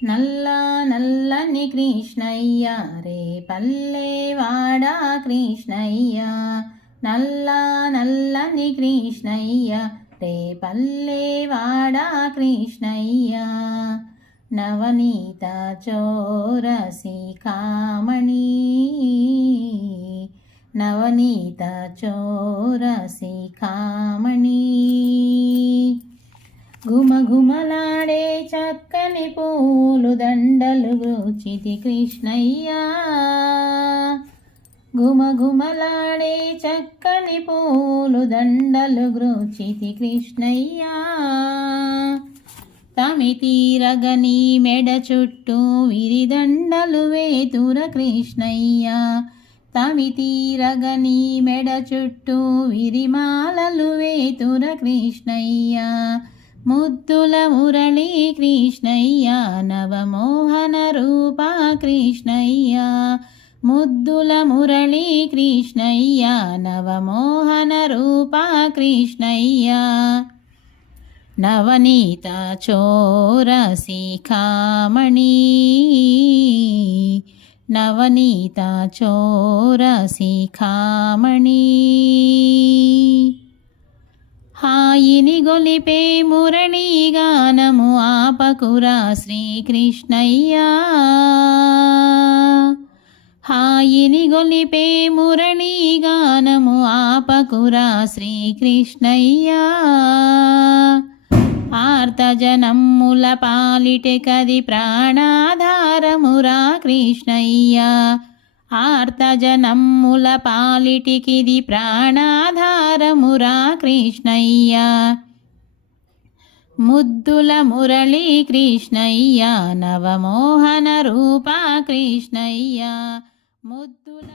నల్ల నల్లని కృష్ణయ్య రే పల్లెవాడా కృష్ణయ్య, నల్ల నల్లని కృష్ణయ్య రే పల్లెవాడా కృష్ణయ్య, నవనీత చోరసి కామణి, నవనీత చోరసి కామణి, ఘుమఘుమలాడే చక్కని పూలు దండలు గూచితి కృష్ణయ్య, ఘుమఘుమలాడే చక్కని పూలు దండలు గ్రోచితి కృష్ణయ్య, తమితీరగని మెడ చుట్టూ విరిదండలు వేతుర కృష్ణయ్య, తమితీరగని మెడ చుట్టూ విరిమాలలు వేతుర కృష్ణయ్య, ముద్దుల మురళీ కృష్ణయ్య నవమోహన రూపా కృష్ణయ్య, ముద్దుల మురళీ కృష్ణయ్య నవమోహన రూపా కృష్ణయ్య, నవనీత చోరసి కామణి, నవనీత చోరసి కామణి, హాయిని గొలిపే మురళీ గానము ఆపకురా శ్రీకృష్ణయ్య, హాయిని గొలిపే మురళీ గానము ఆపకురా శ్రీకృష్ణయ్య, ఆర్తజనమ్ముల పాలిటె కది ప్రాణాధారమురా కృష్ణయ్య, ఆర్తజనమ్ముల పాలిటికిది ప్రాణాధారమురా కృష్ణయ్య, ముద్దుల మురళీ కృష్ణయ్య నవమోహన రూపా కృష్ణయ్య, ముద్దుల